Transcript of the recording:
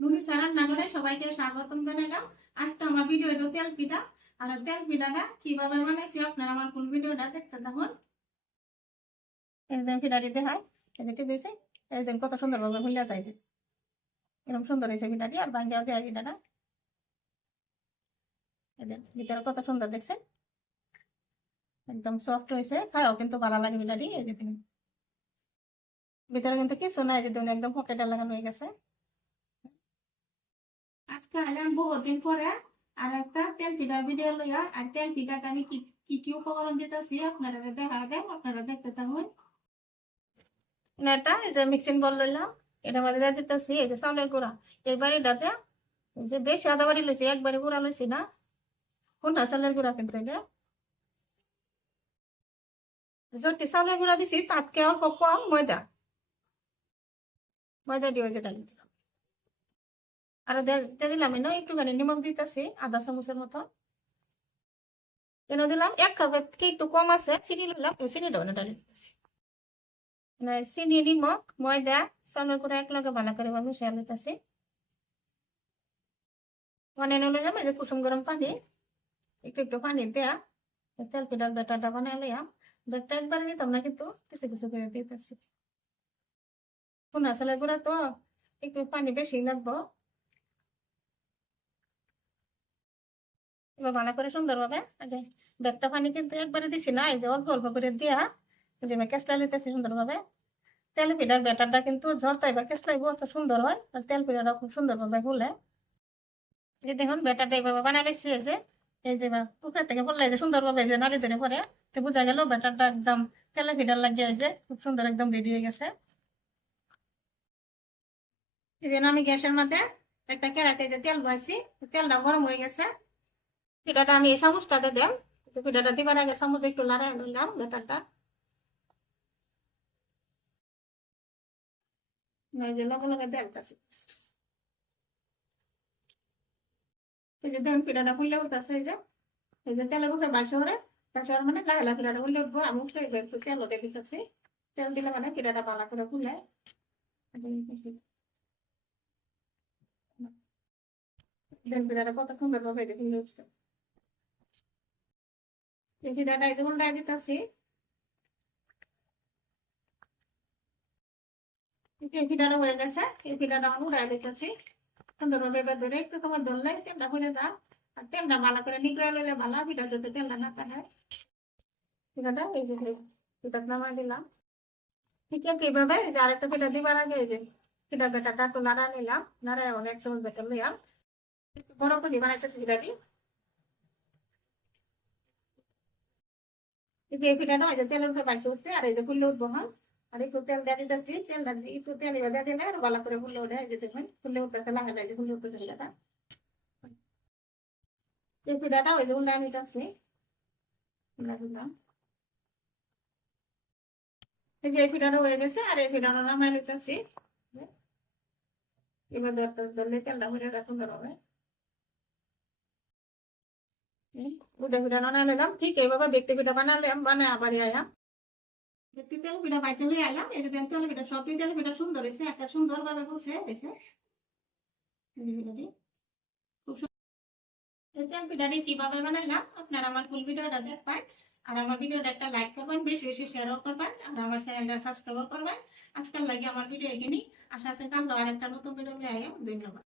নুরি সারান নাগরে সবাইকে স্বাগতম জানালাম। আজকে আমার ভিডিও হলো তেল পিঠা। আর তেল পিঠাটা কিভাবে বানাইছি আপনারা আমার ফুল ভিডিওটা দেখতে থাকুন। একদম পিঠাটি দেখায় এটি দিয়েছে, একদম কত সুন্দর ভাবে ভুলিয়া যায়, এরকম সুন্দর হয়েছে পিঠাটি। আর ভাঙ্গাও দেওয়া পিঠাটা এদের ভিতরে কত সুন্দর দেখছেন, একদম সফট হয়েছে, খাওয়াও কিন্তু ভালো লাগে পিঠাটি। এই যে ভিতরে কিন্তু কিছু নাই, যে একদম পকেটে লাগানো হয়ে গেছে। আজকে আইলাম বহুদিন পরে আর একটা তেল পিঠার ভিডিও লইয়া। আর তেল পিঠাতে আমি কি কি কি উপকরণ দিতেছি আপনারা দেখা দেন, আপনারা দেখতে থাকুন। এটা এই যে মিক্সিং বল লইলাম, এটার মধ্যে দিয়ে দিতেছি এই যে চাউলের গুঁড়া। এইবার এটাতে এই যে বেশি আদা বাড়ি লইছি, একবারে গুঁড়া লইছি না, কোনটা চাউলের গুঁড়া কিন্তু এটা যটি চাউলের গুঁড়া দিছি তাতকে অল্প কম ময়দা, ময়দা দিয়ে যেটা দিলাম। আর দিলাম এনে একটুখানি নিমখ দিতেছি আধা চামচের মতো। কেন দিলাম 1 কাপের থেকে একটু কম আছে চিনি লইলাম, এই চিনিটাও না ডালি দিতেছি। চিনি, নিমখ, ময়দা, চাউলের গুঁড়া একলগে ভালো করে মিশিয়ে নিতেছি। বানিয়ে নিলাম এই যে কুসুম গরম পানি, একটু একটু পানি দেয়া তেল পিঠার ব্যাটারটা বানিয়ে নিলাম। ব্যাগটা একবারে দিতাম না, কিন্তু কিছু কিছু করে দিতেছি। চালের গুঁড়া তো একটু পানি বেশি লাগবো। এবার ভালো করে সুন্দরভাবে আগে ব্যাগটা পানি কিন্তু একবারে দিছি না, এই যে অল্প অল্প করে দিয়া যে আমি কেসলা নিতেছি সুন্দরভাবে। তেল পিঠার ব্যাটারটা কিন্তু ঝরতাই বা কেসলাইবো অত সুন্দর হয়, আর তেল পিঠাটা খুব সুন্দরভাবে ফুলে। এই যে দেখুন ব্যাটারটা এইভাবে বানাই নিচ্ছি, এই যে উপরে থেকে পড়লে যে সুন্দরভাবে যে নাড়ি ধরে পরে, তো বোঝা গেল ব্যাটারটা একদম তেলে পিঠার লাগিয়ে যে খুব সুন্দর একদম রেডি হয়ে গেছে। এই জন্য আমি গ্যাসের মধ্যে একটা কেরাতে যে তেল বসাইছি, তেলটা গরম হয়ে গেছে। পিঠাটা আমি এই চামচটাতে দেব, পিঠাটা দিবার আগে চামচ একটু লাড়াই নিলাম ব্যাটারটা। এই যে লগে লগে দেখতেছি, এই যে দেখুন পিঠাটা ফুলে উঠতেছে। এই যে তেলের উপরে বাসরে বাসর মানে লাহে লাহে পিঠাটা ফুলে উঠবো। আমি উঠলে একটু তেল ওদের দিতেছি, তেল দিলে মানে পিঠাটা ভালো করে ফুলে। দেন পিঠাটা কত সুন্দর ভাবে ফুলে উঠছে। এই পিঠাটা এই যে উল্টাই দিতেছি, এই পিঠাটা হয়ে গেছে। এই পিঠাটা আমি উড়াই দিতেছি সুন্দরভাবে। এবার ধরে একটু তোমার ধরলে তেলটা হয়ে যা, আর তেলটা ভালো করে নিগড়ে লইলে ভালো, পিঠা যদি তেলটা না থাকে। পিঠাটা এই যে পিঠা নামাই দিলাম। ঠিক আছে এইভাবে এই যে আরেকটা পিঠা দিবার আগে এই যে পিঠা বেটাটা একটু নাড়া নিলাম, নাড়ায় অনেক চামচ বেটার লইলাম। বড় করে বানাইছে পিঠাটি। এই যে এই পিঠাটা এই যে তেলের উপরে বাইকে উঠছে, আর এই যে ফুলে উঠবো। হ্যাঁ, আর একটু তেল দিয়ে দিতেছি, তেলটা একটু তেল দিয়ে দিলে আর ভালো করে ফুলে ওঠে। এই যে দেখুন ফুলে উঠতেছে, লাগা যায় যে ফুলে উঠতেছে পিঠাটা। এই পিঠাটা ওই যে উল্লাই নিতেছি, উল্লাই দিলাম। এই যে এই পিঠাটা হয়ে গেছে, আর এই পিঠাটা নামাই নিতেছি। এবার ধরলে তেলটা হয়ে গেছে সুন্দর হবে। উঠে পিঠা বানাই নিলাম, ঠিক এইভাবে দেখতে পিঠা বানালে বানায় আবার আয়াম দেখতে তেল পিঠা বাইতে লই আইলাম। এই যে তেল পিঠা সব তেল পিঠা সুন্দর হয়েছে, একটা সুন্দর ভাবে বলছে হয়েছে খুব সুন্দর। তেল পিঠাটি কিভাবে বানাইলাম আপনারা আমার ফুল ভিডিওটা দেখবেন। আর আমার ভিডিওটা একটা লাইক করবেন, বেশি বেশি শেয়ারও করবেন, আর আমার চ্যানেলটা সাবস্ক্রাইব করবেন। আজকাল লাগে আমার ভিডিও এখানেই। আশা আছে কাল আর একটা নতুন ভিডিও নিয়ে আয়াম। ধন্যবাদ।